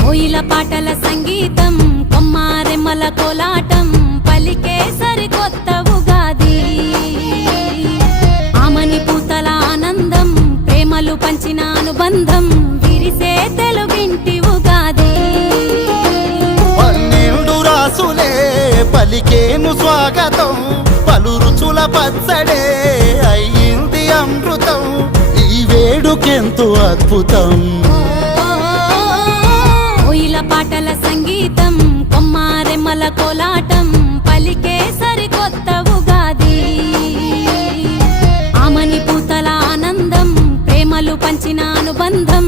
కోయిల పాటల సంగీతం కొమ్మారెమ్మల కోలాటం పలికే సరికొత్త ఉగాది ఆమని పూతల ఆనందం ప్రేమలు పంచిన అనుబంధం విరిసే తెలుగింటి ఉగాది పన్నెండు రాసులే పలికేను స్వాగతం పలు రుచుల పచ్చడే అయ్యింది అమృతం ఈ వేడుకెంతో అద్భుతం కోయిల పాటల సంగీతం కొమ్మారెమ్మల కోలాటం పలికే సరికొత్త ఉగాది ఆమని పూతల ఆనందం ప్రేమలు పంచిన అనుబంధం